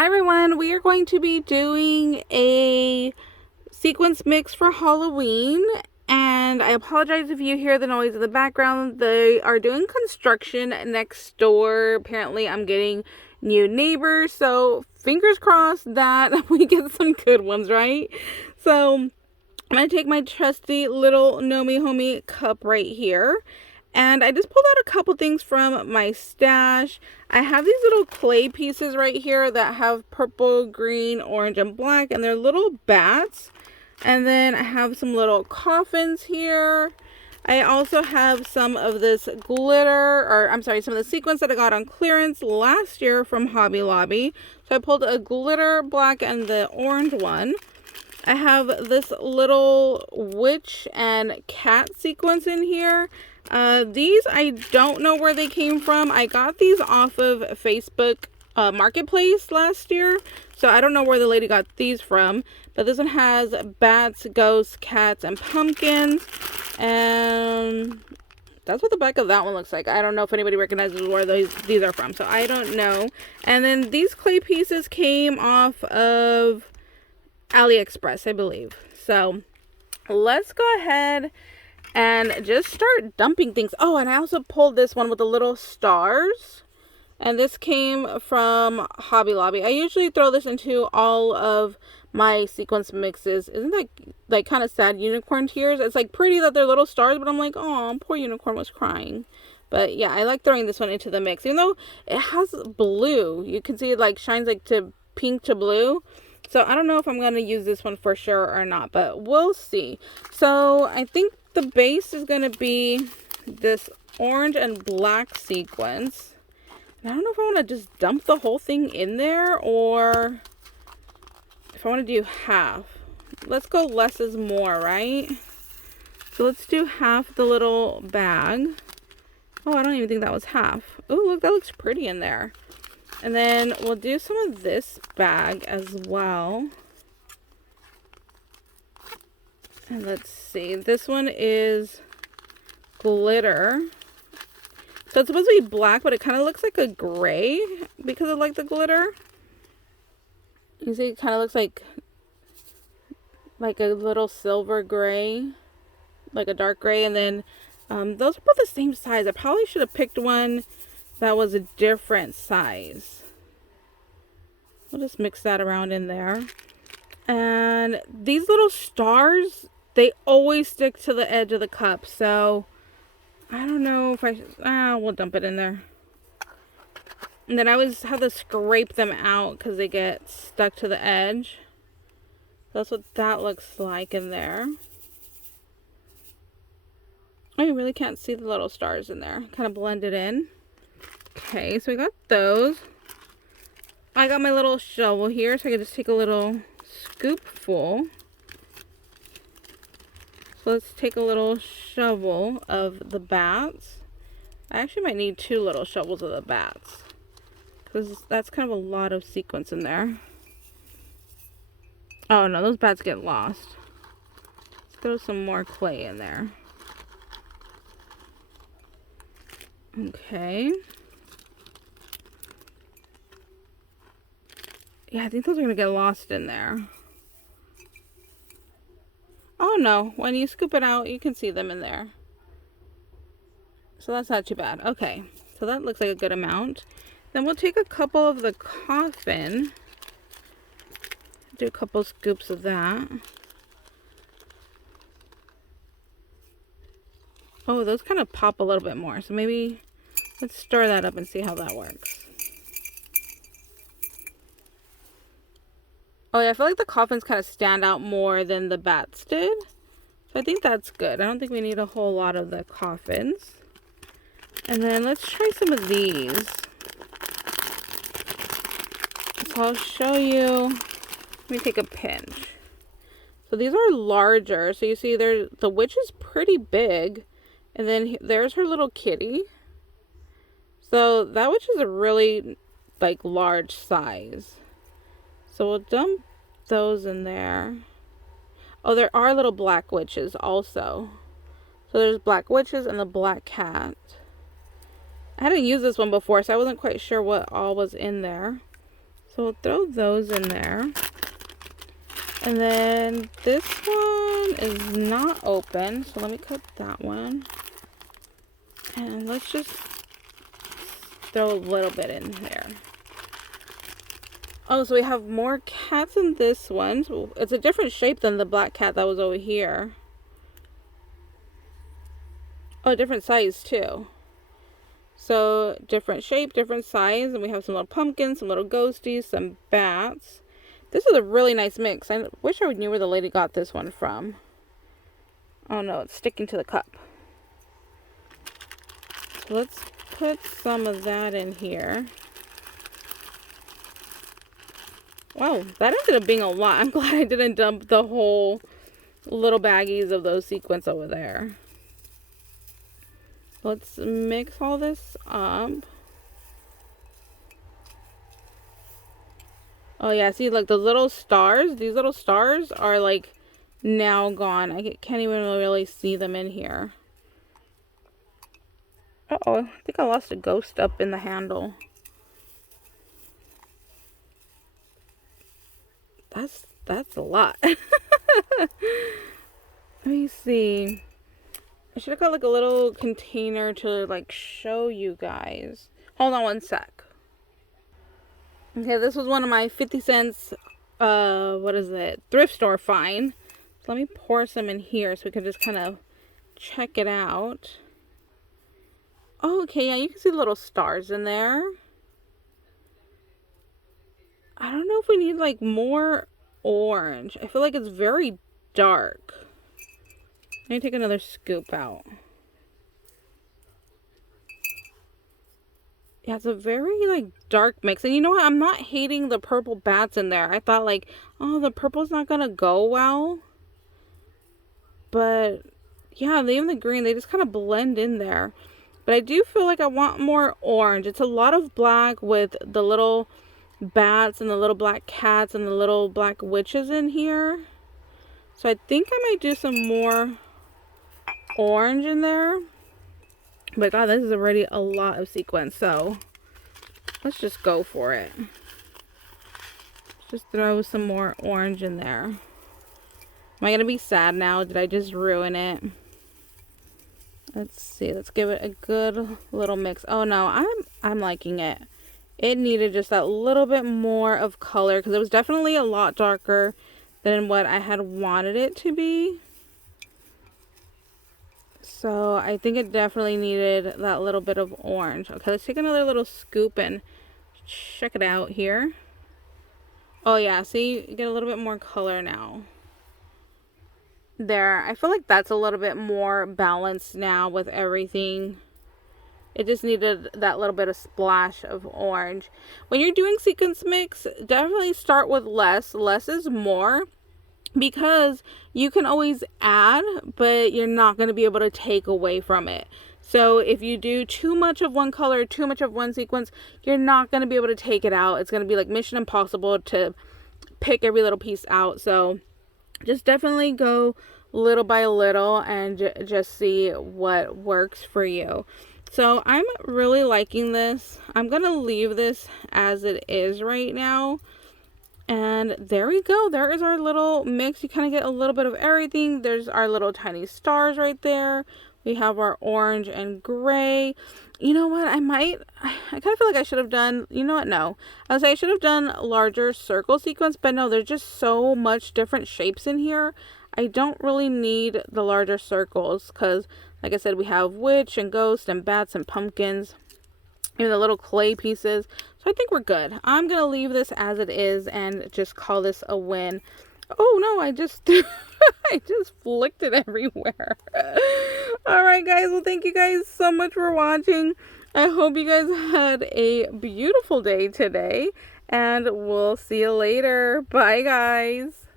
Hi everyone, we are going to be doing a sequence mix for Halloween, and I apologize if you hear the noise in the background. They are doing construction next door. Apparently I'm getting new neighbors, so fingers crossed that we get some good ones, right? So I'm going to take my trusty little Nomi Homie cup right here. And I just pulled out a couple things from my stash. I have these little clay pieces right here that have purple, green, orange, and black, and they're little bats. And then I have some little coffins here. I also have some of this glitter, or I'm sorry, some of the sequins that I got on clearance last year from Hobby Lobby. So I pulled a glitter black and the orange one. I have this little witch and cat sequence in here. These, I don't know where they came from. I got these off of Facebook Marketplace last year. So I don't know where the lady got these from. But this one has bats, ghosts, cats, and pumpkins. And that's what the back of that one looks like. I don't know if anybody recognizes where these are from. So I don't know. And then these clay pieces came off of AliExpress, I believe. So let's go ahead and just start dumping things. Oh, and I also pulled this one with the little stars, and this came from Hobby Lobby. I usually throw this into all of my sequence mixes. Isn't that like kind of sad? Unicorn tears. It's like pretty that they're little stars, but I'm like, oh, poor unicorn was crying. But yeah, I like throwing this one into the mix, even though it has blue. You can see it like shines like to pink to blue. So I don't know if I'm going to use this one for sure or not, but we'll see. So I think the base is going to be this orange and black sequence. And I don't know if I want to just dump the whole thing in there or if I want to do half. Let's go less is more, right? So let's do half the little bag. Oh, I don't even think that was half. Oh, look, that looks pretty in there. And then we'll do some of this bag as well. And let's see. This one is glitter. So it's supposed to be black, but it kind of looks like a gray because of like the glitter. You see, it kind of looks like a little silver gray, like a dark gray. And then those are both the same size. I probably should have picked one that was a different size. We'll just mix that around in there. And these little stars, they always stick to the edge of the cup. So I don't know if we'll dump it in there. And then I always have to scrape them out because they get stuck to the edge. That's what that looks like in there. Oh, you really can't see the little stars in there. Kind of blended in. Okay, so we got those. I got my little shovel here, so I can just take a little scoop full. So let's take a little shovel of the bats. I actually might need 2 little shovels of the bats, because that's kind of a lot of sequence in there. Oh no, those bats get lost. Let's throw some more clay in there. Okay. Yeah, I think those are going to get lost in there. Oh no, when you scoop it out, you can see them in there. So that's not too bad. Okay, so that looks like a good amount. Then we'll take a couple of the coffin. Do a couple scoops of that. Oh, those kind of pop a little bit more. So maybe let's stir that up and see how that works. Oh yeah, I feel like the coffins kind of stand out more than the bats did. So I think that's good. I don't think we need a whole lot of the coffins. And then let's try some of these. So I'll show you. Let me take a pinch. So these are larger. So you see the witch is pretty big. And then there's her little kitty. So that witch is a really like large size. So we'll dump those in there. Oh, there are little black witches also. So there's black witches and the black cat. I hadn't used this one before, so I wasn't quite sure what all was in there. So we'll throw those in there. And then this one is not open, so let me cut that one. And let's just throw a little bit in here. Oh, so we have more cats in this one. So it's a different shape than the black cat that was over here. Oh, different size too. So different shape, different size, and we have some little pumpkins, some little ghosties, some bats. This is a really nice mix. I wish I knew where the lady got this one from. Oh no, it's sticking to the cup. So let's put some of that in here. Wow, that ended up being a lot. I'm glad I didn't dump the whole little baggies of those sequins over there. Let's mix all this up. Oh yeah, see, like the little stars, these little stars are like now gone. I can't even really see them in here. Uh-oh, I think I lost a ghost up in the handle. That's a lot. Let me see. I should have got like a little container to like show you guys. Hold on one sec. Okay, this was one of my 50 cents, what is it? Thrift store find. So let me pour some in here so we can just kind of check it out. Oh, okay, yeah, you can see little stars in there. I don't know if we need like more orange. I feel like it's very dark. Let me take another scoop out. Yeah, it's a very like dark mix. And you know what? I'm not hating the purple bats in there. I thought like, oh, the purple's not gonna go well. But yeah, even the green, they just kind of blend in there. But I do feel like I want more orange. It's a lot of black with the little bats and the little black cats and the little black witches in here. So I think I might do some more orange in there. But God, this is already a lot of sequins, so let's just go for it. Just throw some more orange in there. Am I gonna be sad now? Did I just ruin it? Let's see. Let's give it a good little mix. Oh no, I'm liking it. It needed just that little bit more of color because it was definitely a lot darker than what I had wanted it to be. So I think it definitely needed that little bit of orange. Okay, let's take another little scoop and check it out here. Oh yeah, see, you get a little bit more color now. There, I feel like that's a little bit more balanced now with everything. It just needed that little bit of splash of orange. When you're doing sequence mix, definitely start with less. Less is more. Because you can always add, but you're not going to be able to take away from it. So if you do too much of one color, too much of one sequence, you're not going to be able to take it out. It's going to be like mission impossible to pick every little piece out. So just definitely go little by little and just see what works for you. So I'm really liking this. I'm going to leave this as it is right now. And there we go. There is our little mix. You kind of get a little bit of everything. There's our little tiny stars right there. We have our orange and gray. You know what? I kind of feel like I should have done, you know what? No. I would say I should have done larger circle sequence, but no, there's just so much different shapes in here. I don't really need the larger circles because, like I said, we have witch and ghost and bats and pumpkins. Even the little clay pieces. So I think we're good. I'm going to leave this as it is and just call this a win. Oh no, I just I just flicked it everywhere. Alright guys, well thank you guys so much for watching. I hope you guys had a beautiful day today. And we'll see you later. Bye guys.